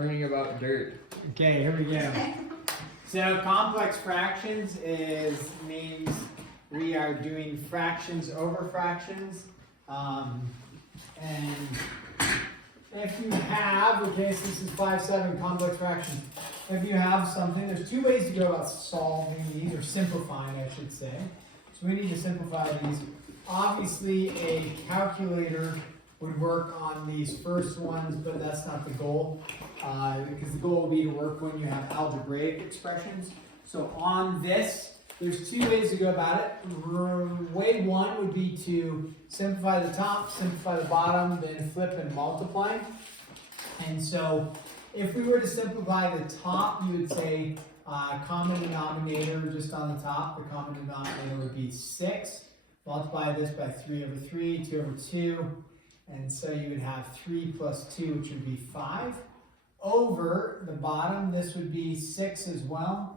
Learning about dirt. Okay, here we go. So complex fractions means we are doing fractions over fractions. And if you have, okay, so this is 5-7 complex fractions. If you have something, there's two ways to go about solving these, or simplifying, I should say. So we need to simplify these. Obviously, a calculator would work on these first ones, but that's not the goal. Because the goal will be to work when you have algebraic expressions. So on this, there's two ways to go about it. Way one would be to simplify the top, simplify the bottom, then flip and multiply. And so if we were to simplify the top, you would say common denominator just on the top. The common denominator would be 6. Multiply this by 3 over 3, 2 over 2. And so you would have 3 plus 2, which would be 5. Over the bottom, this would be 6 as well.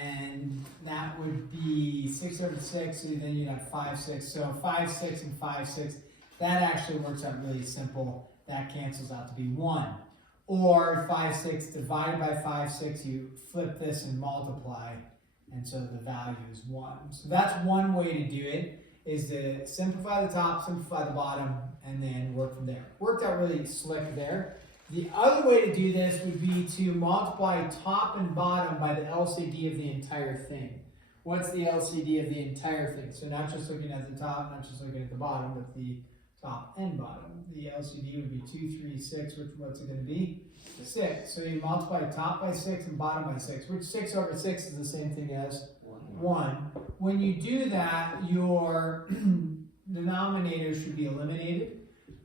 And that would be 6 over 6, so then you'd have 5, 6. So 5, 6, and 5, 6. That actually works out really simple. That cancels out to be 1. Or 5, 6 divided by 5, 6, you flip this and multiply. And so the value is 1. So that's one way to do it, is to simplify the top, simplify the bottom, and then work from there. Worked out really slick there. The other way to do this would be to multiply top and bottom by the LCD of the entire thing. What's the LCD of the entire thing? So not just looking at the top, not just looking at the bottom, but the top and bottom. The LCD would be 2, 3, 6, what's it going to be? 6. So you multiply top by 6 and bottom by 6, which 6 over 6 is the same thing as 1. When you do that, your denominator should be eliminated.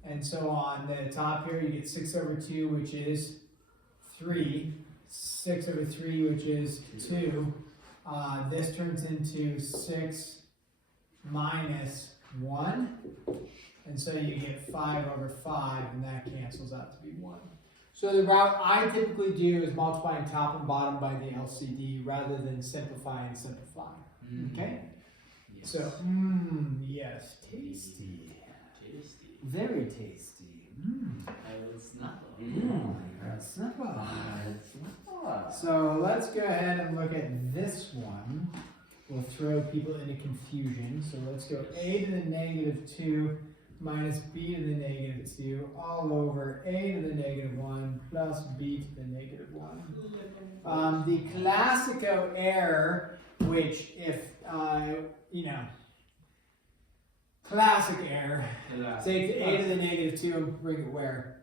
And so on the top here, you get 6 over 2, which is 3. 6 over 3, which is 2. This turns into 6 minus 1. And so you get 5 over 5, and that cancels out to be 1. So the route I typically do is multiplying top and bottom by the LCD rather than simplify and simplify. Okay? Yes. So, yes, tasty. Tasty. Very tasty. I will snuggle. So let's go ahead and look at this one. We'll throw people into confusion. So let's go a to the negative 2 minus b to the negative 2 all over a to the negative 1 plus b to the negative 1. The classical error, which if, classic error, take the a to the negative 2 and bring it where?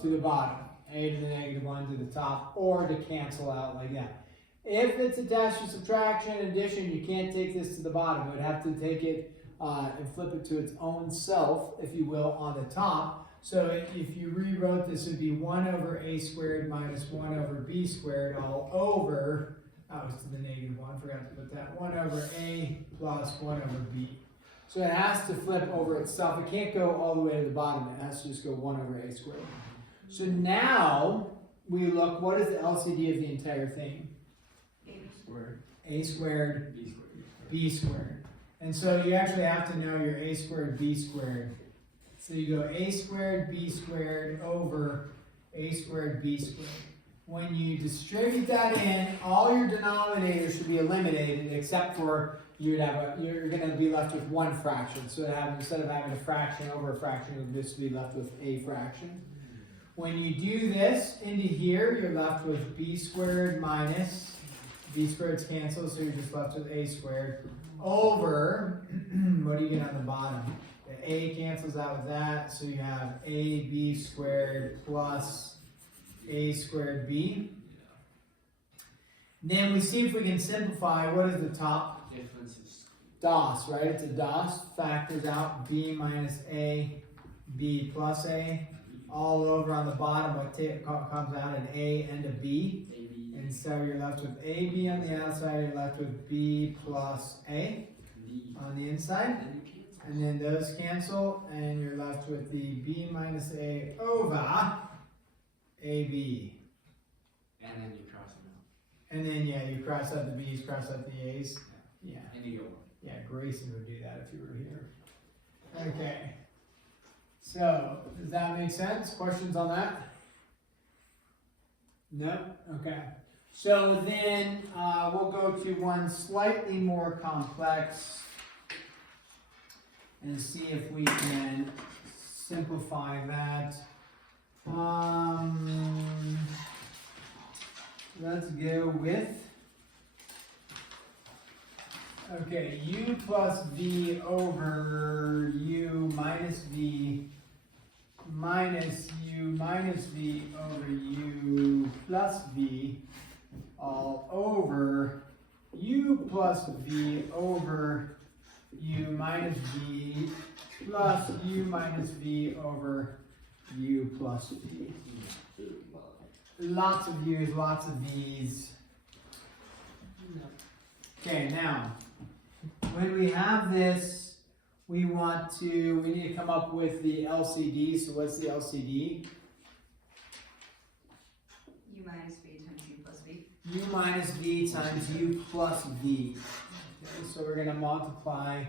To the bottom. A to the negative 1 to the top, or to cancel out like that. If it's attached to subtraction and addition, you can't take this to the bottom. You would have to take it and flip it to its own self, if you will, on the top. So if you rewrote this, it would be 1 over a squared minus 1 over b squared all over, that was to the negative 1, forgot to put that, 1 over a plus 1 over b. So it has to flip over itself. It can't go all the way to the bottom. It has to just go 1 over a squared. So now we look, what is the LCD of the entire thing? A squared, b squared. And so you actually have to know your a squared, b squared. So you go a squared, b squared over a squared, b squared. When you distribute that in, all your denominators should be eliminated, except for you're going to be left with one fraction. So instead of having a fraction over a fraction, you'll just be left with a fraction. When you do this into here, you're left with b squared minus, b squareds cancel, so you're just left with a squared, over, what do you get on the bottom? The a cancels out with that, so you have ab squared plus a squared b. Then we see if we can simplify. What is the top? Difference is DOS, right? It's a DOS. Factors out b minus a, b plus a. All over on the bottom, what comes out an a and a b. And so you're left with AB on the outside, you're left with B plus A on the inside. And then those cancel, and you're left with the B minus A over AB. and then you cross them out. And then, yeah, you cross out the B's, cross out the A's. Yeah. And you go. Yeah, Grayson would do that if you were here. Okay. So, does that make sense? Questions on that? No? Okay. So then we'll go to one slightly more complex and see if we can simplify that. Let's go with, okay, u plus v over u minus v minus u minus v over u plus v all over u plus v over u minus v plus u minus v over u plus v. Lots of u's, lots of v's. Okay, now, when we have this, we need to come up with the LCD. So what's the LCD? U minus v times u plus v. U minus v times u plus v. Okay, so we're going to multiply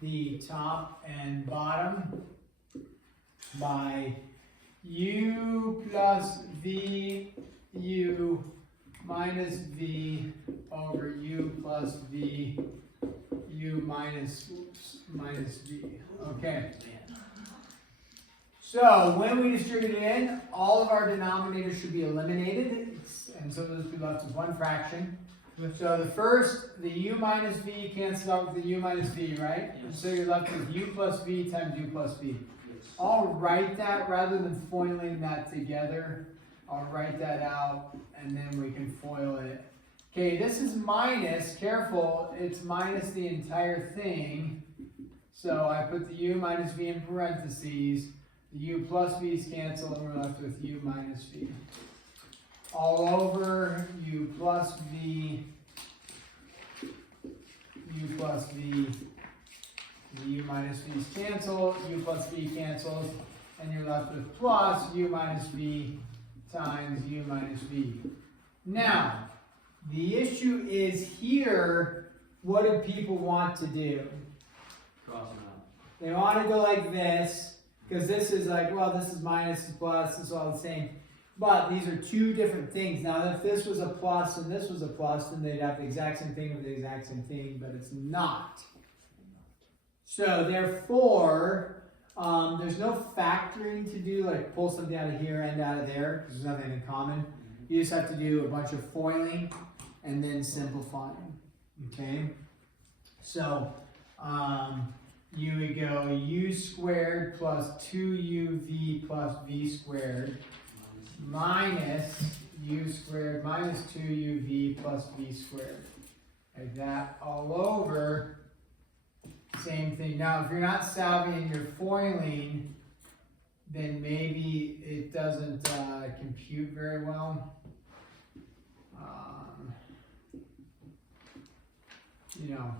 the top and bottom by u plus v, u minus v over u plus v, u minus v. Okay. So when we distribute it in, all of our denominators should be eliminated, and so those be left with one fraction. So the u minus v cancels out with the u minus v, right? Yes. And so you're left with u plus v times u plus v. Yes. I'll write that rather than foiling that together. I'll write that out and then we can foil it. Okay, this is minus, careful, it's minus the entire thing. So I put the u minus v in parentheses, the u plus v's cancel and we're left with u minus v. All over u plus v, u plus v, the u minus v's cancel, u plus v cancels, and you're left with plus u minus v times u minus v. Now, the issue is here, what do people want to do? Cross them out. They want to go like this, because this is like, well, this is minus, this is plus, this is all the same. But these are two different things. Now, if this was a plus and this was a plus, then they'd have the exact same thing with the exact same thing, but it's not. So therefore, there's no factoring to do, like pull something out of here and out of there, because there's nothing in common. You just have to do a bunch of foiling and then simplifying, okay? So, you would go u squared plus 2uv plus v squared minus u squared minus 2uv plus v squared. Like that all over. Same thing. Now, if you're not savvy and you're foiling, then maybe it doesn't compute very well. You know.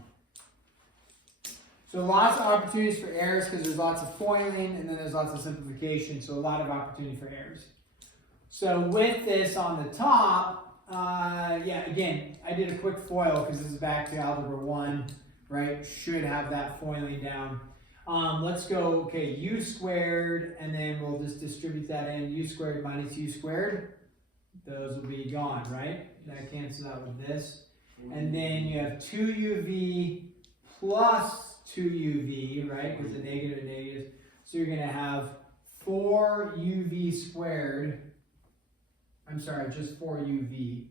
So lots of opportunities for errors because there's lots of foiling and then there's lots of simplification. So a lot of opportunity for errors. So with this on the top, yeah, again, I did a quick foil because this is back to Algebra 1, right? Should have that foiling down. Let's go, okay, u squared, and then we'll just distribute that in. U squared minus u squared. Those will be gone, right? That cancels out with this. And then you have 2uv plus 2uv, right? Because the negative and negative. So you're going to have 4uv squared. I'm sorry, just 4uv.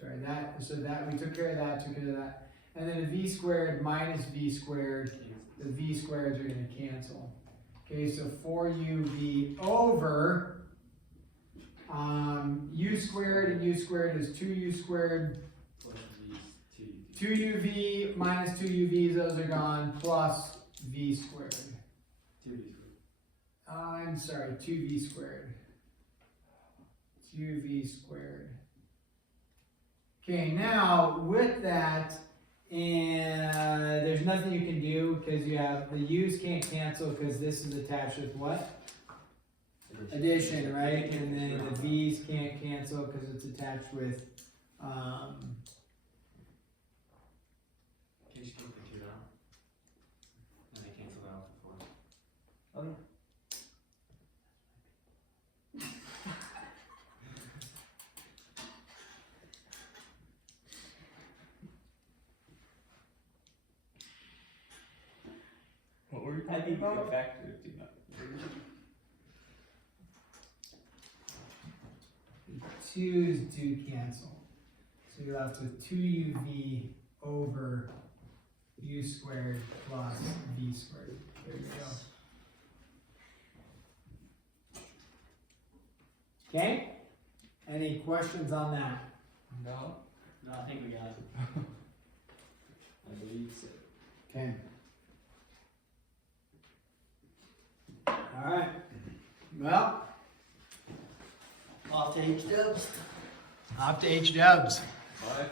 Sorry, so that we took care of that, took care of that. And then a v squared minus v squared. The v squareds are going to cancel. Okay, so 4uv over u squared and u squared is 2u squared. 2uv minus 2uv's, those are gone, plus v squared. 2v squared. I'm sorry, 2v squared. 2v squared. Okay, now with that, and there's nothing you can do because you have the u's can't cancel because this is attached with what? Addition, right? And then the v's can't cancel because it's attached with Can you just take the 2 out? And they cancel that out before. Okay. you I talking think the about? factor of 2 not. 2's do cancel. So you're left with 2uv over u squared plus v squared. There you go. Okay? Any questions on that? No. No, I think we got it. I believe so. Okay. Alright. Well, Off to H-dubs. off to H-dubs. Bye,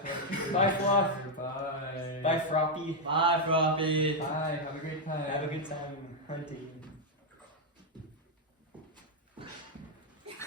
Bye, Fluff. Bye. Bye, Froppy. Bye, Froppy. Bye. Have a great time. Have a good time hunting.